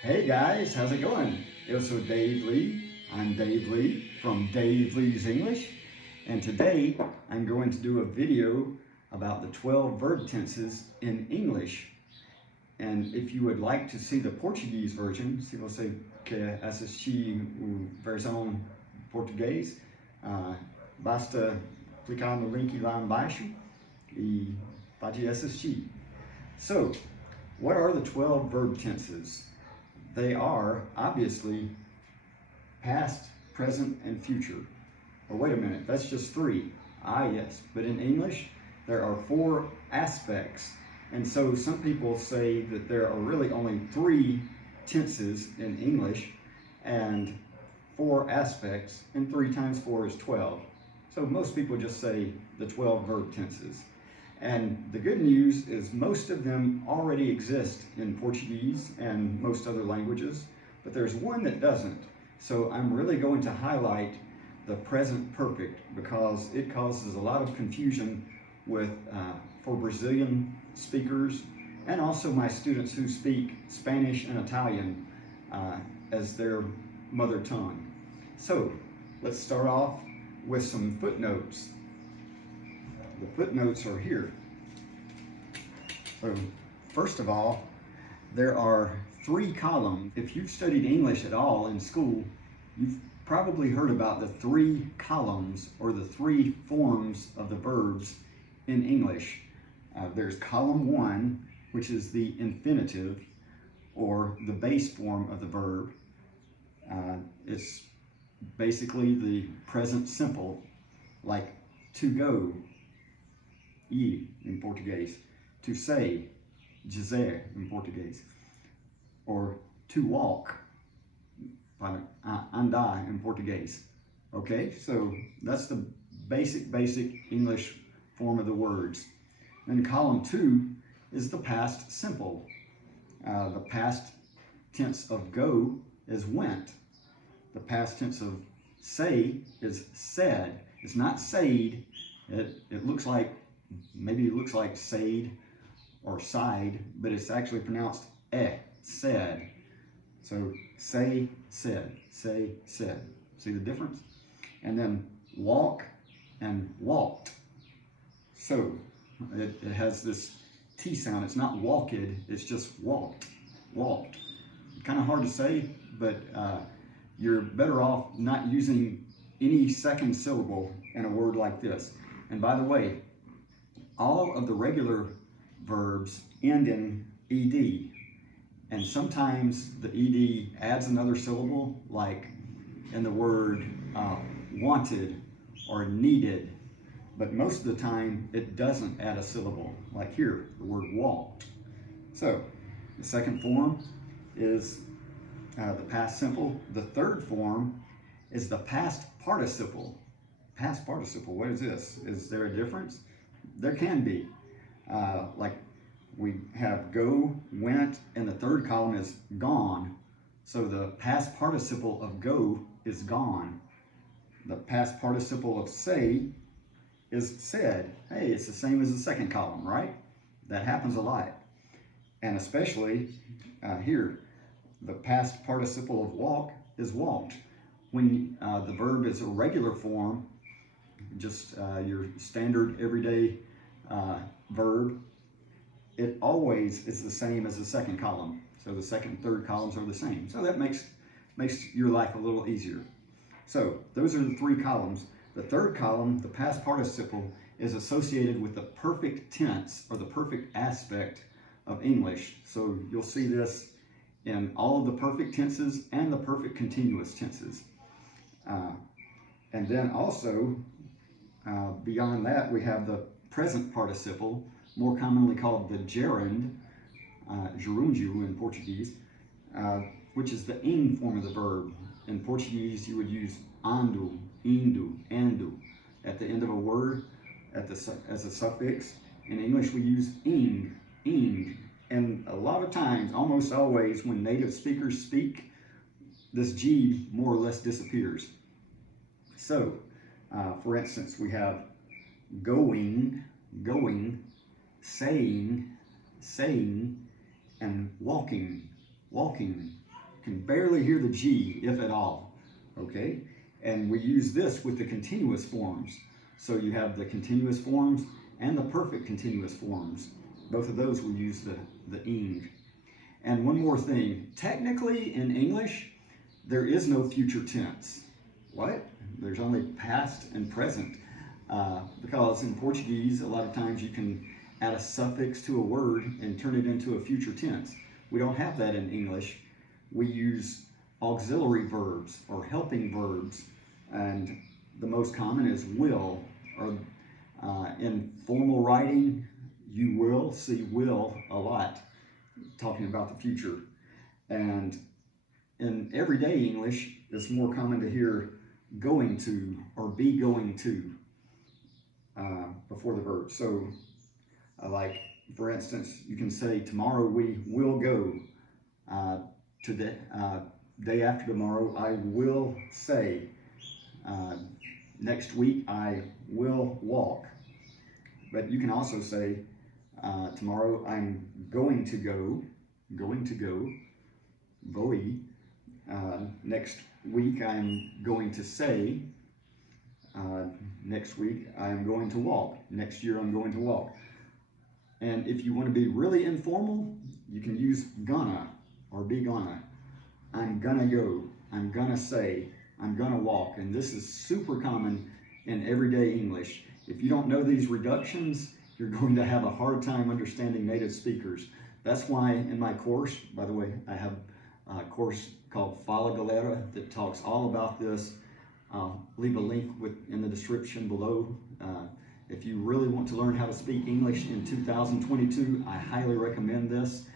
Hey guys, how's it going? Eu sou Dave Lee. I'm Dave Lee from Dave Lee's English, and today I'm going to do a video about the 12 verb tenses in English. And if you would like to see the Portuguese version, se você quer assistir a versão português, basta clicar no link lá embaixo e pode assistir. So, what are the 12 verb tenses? They are, obviously, past, present, and future. Oh, wait a minute, that's just three. Yes, but in English, there are 4 aspects. And so some people say that there are really only 3 tenses in English and 4 aspects, and 3 times 4 is 12. So most people just say the 12 verb tenses. And the good news is most of them already exist in Portuguese and most other languages, but there's one that doesn't. So I'm really going to highlight the present perfect because it causes a lot of confusion for Brazilian speakers and also my students who speak Spanish and Italian as their mother tongue. So let's start off with some footnotes. The footnotes are here. So first of all, there are 3 columns. If you've studied English at all in school, you've probably heard about the 3 columns or the 3 forms of the verbs in English. There's column 1, which is the infinitive or the base form of the verb. It's basically the present simple, like to go, ir in Português, to say, dizer in Português, or to walk, para andar in Português. Okay, so that's the basic English form of the words. Then column 2 is the past simple. The past tense of go is went. The past tense of say is said. It's not said. It looks like, maybe it looks like said or side, but it's actually pronounced said. So say, said, say, said. See the difference? And then walk and walked. So it has this T sound. It's not walked, it's just walked, walked. Kind of hard to say, but you're better off not using any second syllable in a word like this. And by the way, all of the regular verbs end in ed, and sometimes the ed adds another syllable, like in the word wanted or needed, but most of the time it doesn't add a syllable, like here, the word walked. So the second form is the past simple. The third form is the past participle. Past participle, what is this? Is there a difference? There can be. Like we have go, went, and the third column is gone. So the past participle of go is gone. The past participle of say is said. Hey, it's the same as the second column, right? That happens a lot. And especially here, the past participle of walk is walked. When the verb is a regular form, just your standard everyday verb, it always is the same as the second column. So the second and third columns are the same. So that makes your life a little easier. So those are the 3 columns. The third column, the past participle, is associated with the perfect tense or the perfect aspect of English. So you'll see this in all of the perfect tenses and the perfect continuous tenses. And then also, beyond that, we have the present participle, more commonly called the gerund, gerúndio in Portuguese, which is the ing form of the verb. In Portuguese, you would use ando, indo, ando at the end of a word as a suffix. In English, we use ing. And a lot of times, almost always, when native speakers speak, this G more or less disappears. So, for instance, we have going, saying, and walking. can barely hear the G, if at all, okay? And we use this with the continuous forms. So you have the continuous forms and the perfect continuous forms. Both of those we use the ing. And one more thing, technically in English, there is no future tense. What? There's only past and present. Because in Portuguese, a lot of times you can add a suffix to a word and turn it into a future tense. We don't have that in English. We use auxiliary verbs or helping verbs, and the most common is will, or in formal writing, you will see will a lot, talking about the future. And in everyday English, it's more common to hear going to or be going to before the verb. So like, for instance, you can say, tomorrow we will go. Today, day after tomorrow, I will say. Next week, I will walk. But you can also say, tomorrow I'm going to go, voi. Next week, I'm going to say. Next week, I'm going to walk. Next year, I'm going to walk. And if you want to be really informal, you can use gonna or be gonna. I'm gonna go, I'm gonna say, I'm gonna walk. And this is super common in everyday English. If you don't know these reductions, you're going to have a hard time understanding native speakers. That's why in my course, by the way, I have a course called FALA GALERA that talks all about this. I'll leave a link in the description below. If you really want to learn how to speak English in 2022, I highly recommend this.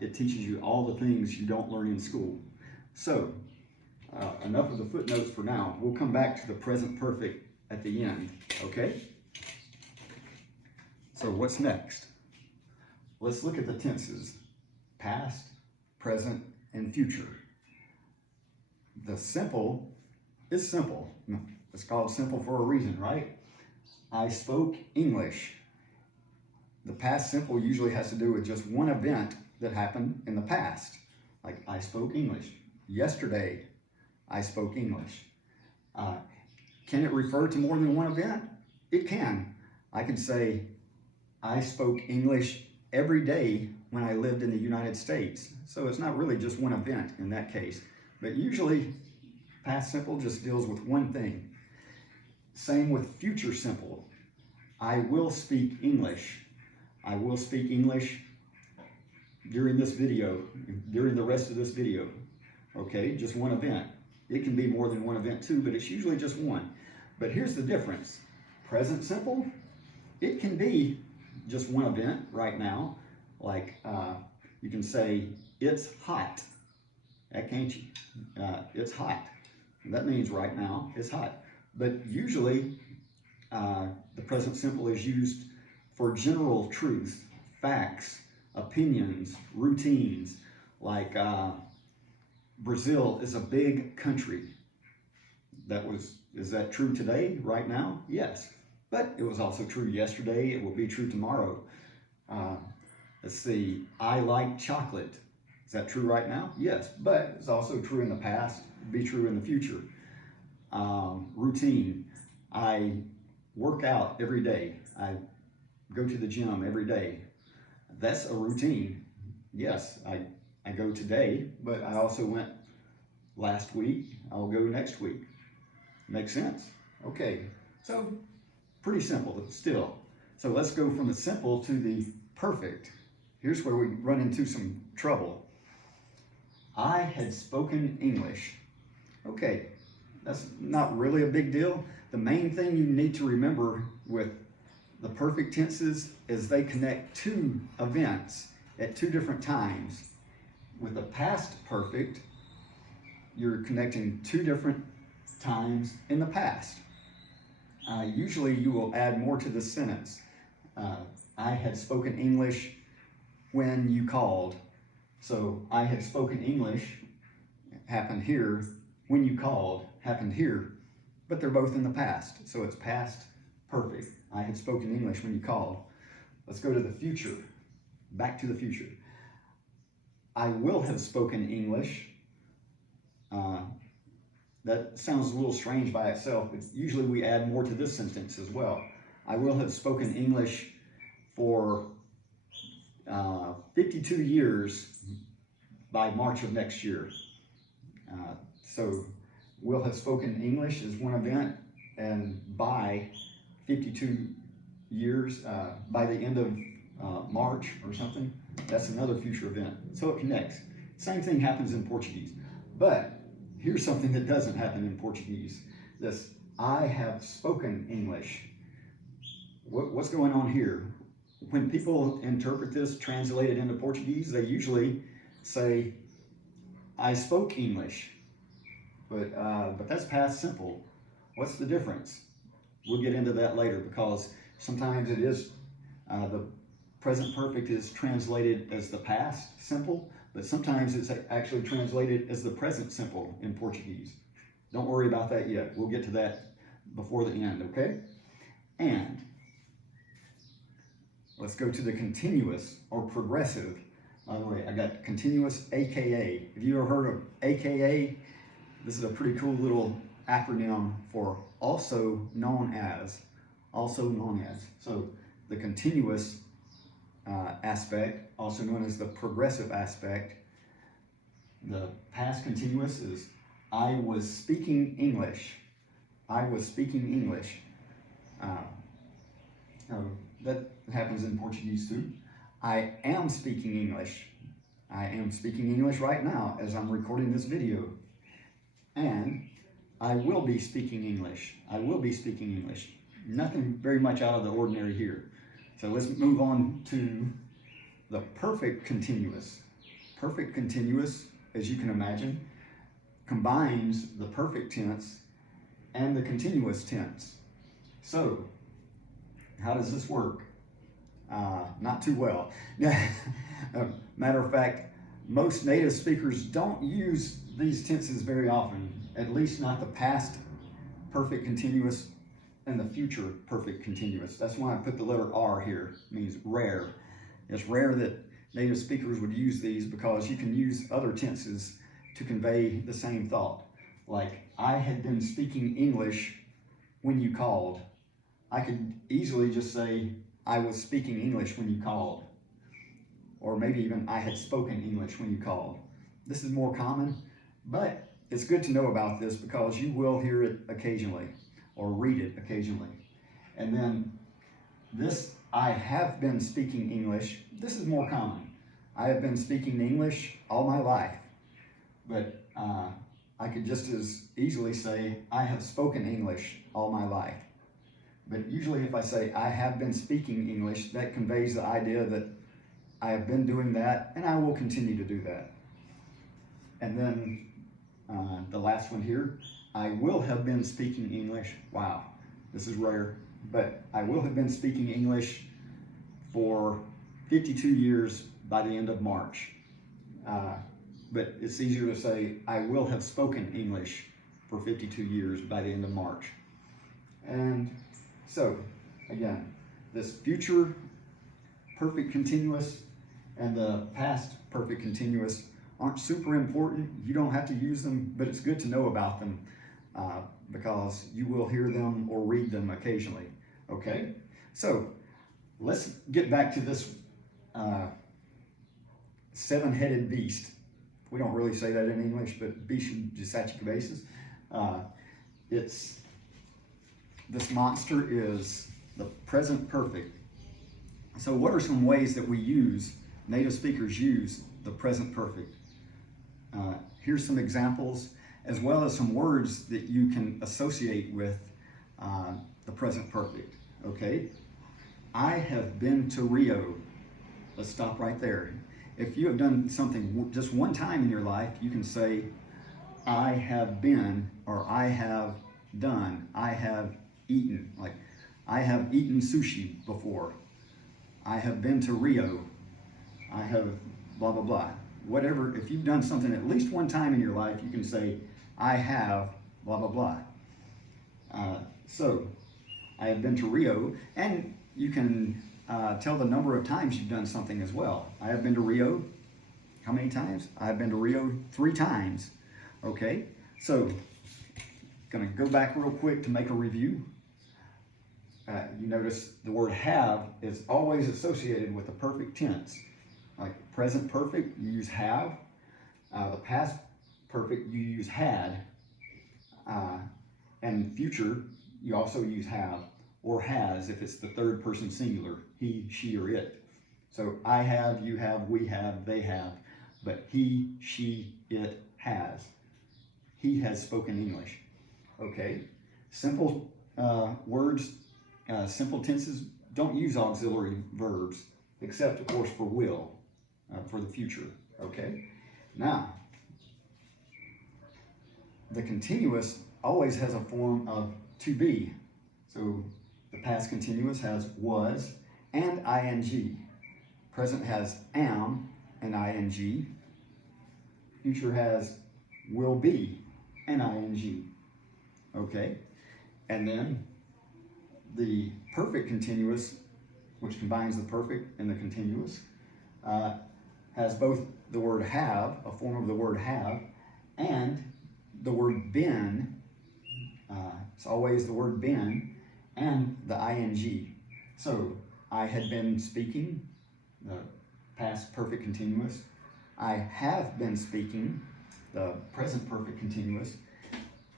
It teaches you all the things you don't learn in school. So, enough of the footnotes for now. We'll come back to the present perfect at the end, okay? So what's next? Let's look at the tenses: past, present, and future. The simple is simple. It's called simple for a reason, right? I spoke English. The past simple usually has to do with just one event that happened in the past. Like, I spoke English. Yesterday, I spoke English. Can it refer to more than one event? It can. I can say, I spoke English every day when I lived in the United States. So it's not really just one event in that case. But usually, past simple just deals with one thing. Same with future simple. I will speak English. I will speak English during this video, during the rest of this video. Okay, just one event. It can be more than one event too, but it's usually just one. But here's the difference. Present simple, it can be just one event right now. Like, you can say, it's hot. That can't you? It's hot. That means right now, it's hot. But usually, the present simple is used for general truth, facts, opinions, routines. Like, Brazil is a big country. Is that true today, right now? Yes. But it was also true yesterday. It will be true tomorrow. Let's see, I like chocolate. Is that true right now? Yes. But it's also true in the past, be true in the future. Routine. I work out every day. I go to the gym every day. That's a routine. Yes, I go today, but I also went last week. I'll go next week. Makes sense? Okay, so pretty simple still. So let's go from the simple to the perfect. Here's where we run into some trouble. I had spoken English. Okay, that's not really a big deal. The main thing you need to remember with the perfect tenses is they connect two events at two different times. With the past perfect, you're connecting two different times in the past. Usually you will add more to the sentence. I had spoken English when you called. So I had spoken English happened here, when you called happened here, but they're both in the past. So it's past perfect. I had spoken English when you called. Let's go to the future. Back to the future. I will have spoken English that sounds a little strange by itself, but usually we add more to this sentence as well. I will have spoken English for 52 years by March of next year. So will have spoken English is one event, and by 52 years, by the end of March or something, that's another future event. So it connects. Same thing happens in Portuguese. But here's something that doesn't happen in Portuguese. This, I have spoken English. What's going on here? When people interpret this, translate it into Portuguese, they usually say, I spoke English. But that's past simple. What's the difference? We'll get into that later, because sometimes it is, the present perfect is translated as the past simple, but sometimes it's actually translated as the present simple in Portuguese. Don't worry about that yet. We'll get to that before the end, okay? And let's go to the continuous or progressive. By the way, I got continuous AKA. Have you ever heard of AKA? This is a pretty cool little acronym for also known as. Also known as. So the continuous aspect, also known as the progressive aspect. The past continuous is I was speaking English. I was speaking English. That happens in Portuguese too. I am speaking English. I am speaking English right now as I'm recording this video. And I will be speaking English. I will be speaking English. Nothing very much out of the ordinary here. So let's move on to the perfect continuous. Perfect continuous, as you can imagine, combines the perfect tense and the continuous tense. So, how does this work? Not too well. Matter of fact, most native speakers don't use these tenses very often, at least not the past perfect continuous and the future perfect continuous. That's why I put the letter R here. It means rare. It's rare that native speakers would use these, because you can use other tenses to convey the same thought. Like, I had been speaking English when you called. I could easily just say, I was speaking English when you called. Or maybe even, I had spoken English when you called. This is more common, but it's good to know about this, because you will hear it occasionally or read it occasionally. And then this, I have been speaking English, this is more common. I have been speaking English all my life, but I could just as easily say, I have spoken English all my life. But usually if I say, I have been speaking English, that conveys the idea that I have been doing that, and I will continue to do that. And then the last one here, I will have been speaking English. Wow, this is rare, but I will have been speaking English for 52 years by the end of March. But it's easier to say, I will have spoken English for 52 years by the end of March. And so, again, this future perfect continuous and the past perfect continuous aren't super important. You don't have to use them, but it's good to know about them because you will hear them or read them occasionally. Okay, so let's get back to this seven-headed beast. We don't really say that in English, but bicho de sete cabeças. This monster is the present perfect. So what are some ways that we use, native speakers use the present perfect? Here's some examples, as well as some words that you can associate with the present perfect, okay? I have been to Rio. Let's stop right there. If you have done something just one time in your life, you can say, I have been, or I have done, I have eaten. Like, I have eaten sushi before. I have been to Rio. I have blah, blah, blah. Whatever, if you've done something at least one time in your life, you can say, I have blah, blah, blah. So, I have been to Rio, and you can tell the number of times you've done something as well. I have been to Rio, how many times? I have been to Rio 3 times. Okay, so gonna go back real quick to make a review. You notice the word have is always associated with the perfect tense. Like present perfect, you use have. The past perfect, you use had. And future, you also use have or has if it's the third person singular, he, she, or it. So I have, you have, we have, they have, but he, she, it has. He has spoken English. Okay, simple words, simple tenses don't use auxiliary verbs, except of course for will, for the future. Okay, now the continuous always has a form of to be. So the past continuous has was and ing. Present has am and ing. Future has will be and ing. Okay, and then the perfect continuous, which combines the perfect and the continuous, has both the word have, a form of the word have, and the word been. It's always the word been and the ing. So I had been speaking, the past perfect continuous. I have been speaking, the present perfect continuous,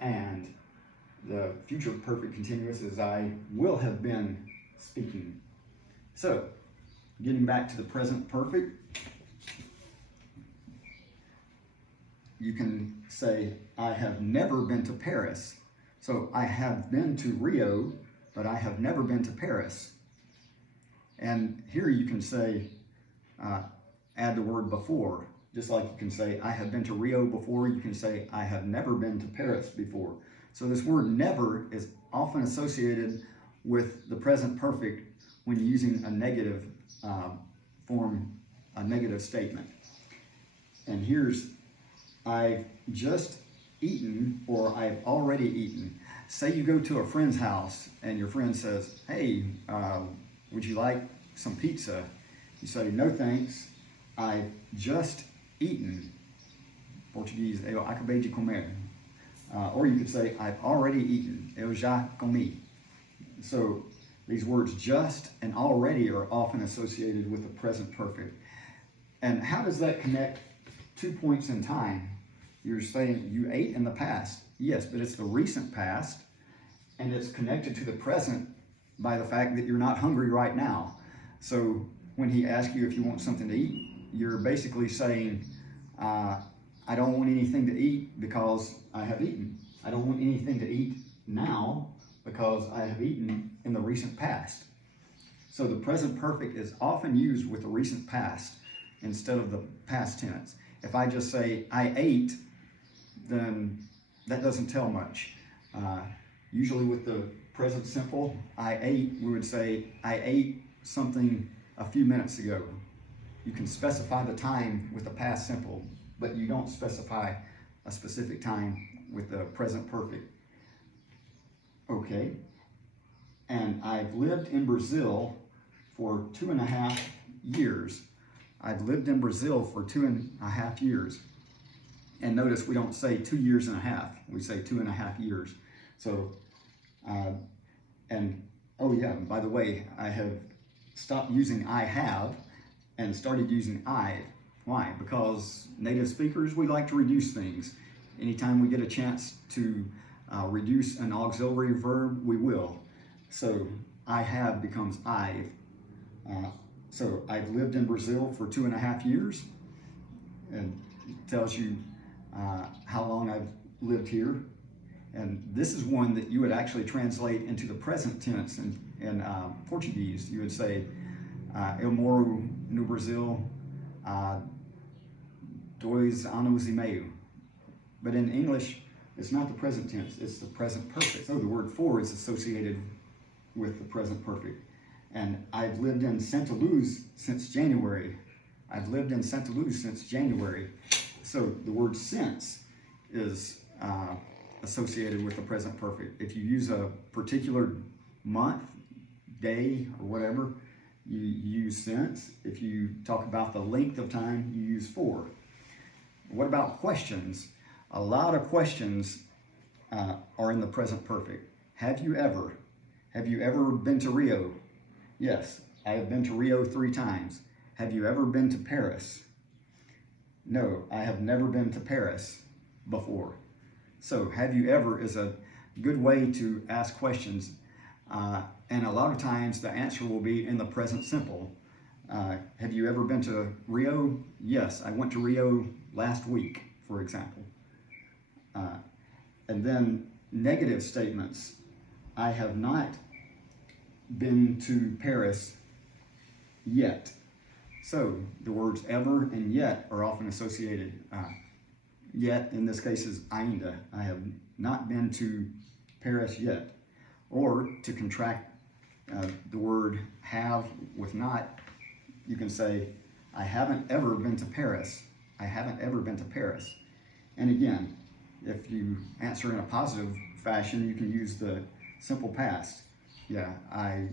and the future perfect continuous is I will have been speaking. So, getting back to the present perfect, you can say, I have never been to Paris. So, I have been to Rio, but I have never been to Paris. And here you can say, add the word before. Just like you can say, I have been to Rio before, you can say, I have never been to Paris before. So this word never is often associated with the present perfect when using a negative form, a negative statement. And here's, I've just eaten, or I've already eaten. Say you go to a friend's house and your friend says, hey, would you like some pizza? You say, no thanks, I've just eaten. Portuguese, eu acabei de comer. Or you could say, I've already eaten. Eu já comi. So these words just and already are often associated with the present perfect. And how does that connect 2 points in time? You're saying you ate in the past. Yes, but it's the recent past, and it's connected to the present by the fact that you're not hungry right now. So when he asks you if you want something to eat, you're basically saying, I don't want anything to eat because I have eaten. I don't want anything to eat now because I have eaten in the recent past. So the present perfect is often used with the recent past instead of the past tense. If I just say, I ate, then that doesn't tell much. Usually with the present simple, I ate, we would say, I ate something a few minutes ago. You can specify the time with the past simple, but you don't specify a specific time with the present perfect. Okay, and I've lived in Brazil for 2.5 years. I've lived in Brazil for 2.5 years. And notice we don't say 2 years and a half, we say 2.5 years. So, and oh yeah, by the way, I have stopped using I have and started using I. Why? Because native speakers, we like to reduce things. Anytime we get a chance to reduce an auxiliary verb, we will. So I have becomes I've. So I've lived in Brazil for 2.5 years, and it tells you how long I've lived here. And this is one that you would actually translate into the present tense in Portuguese. You would say, eu moro no Brasil 2 anos e meio. But in English, it's not the present tense, it's the present perfect. So the word for is associated with the present perfect. And I've lived in Santa Luz since January. I've lived in Santa Luz since January. So the word since is associated with the present perfect. If you use a particular month, day, or whatever, you use since. If you talk about the length of time, you use for. What about questions? A lot of questions are in the present perfect. Have you ever been to Rio? Yes, I have been to Rio 3 times. Have you ever been to Paris? No, I have never been to Paris before. So have you ever is a good way to ask questions. And a lot of times the answer will be in the present simple. Have you ever been to Rio? Yes, I went to Rio last week, for example. And then negative statements. I have not been to Paris yet. So the words ever and yet are often associated. Yet in this case is ainda. I have not been to Paris yet. Or to contract the word have with not, you can say, I haven't ever been to Paris. I haven't ever been to Paris. And again, if you answer in a positive fashion, you can use the simple past. Yeah, I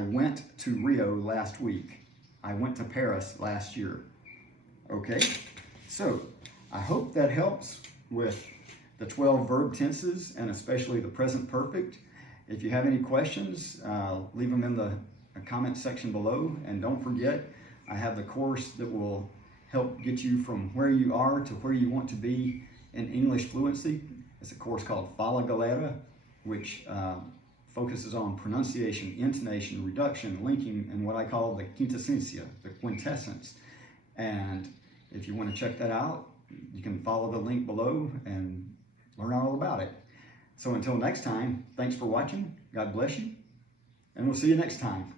went to Rio last week. I went to Paris last year. Okay, so I hope that helps with the 12 verb tenses and especially the present perfect. If you have any questions, leave them in the comment section below. And don't forget, I have the course that will help get you from where you are to where you want to be in English fluency. It's a course called FALA GALERA, which focuses on pronunciation, intonation, reduction, linking, and what I call the quintessencia, the quintessence. And if you want to check that out, you can follow the link below and learn all about it. So until next time, thanks for watching, God bless you, and we'll see you next time.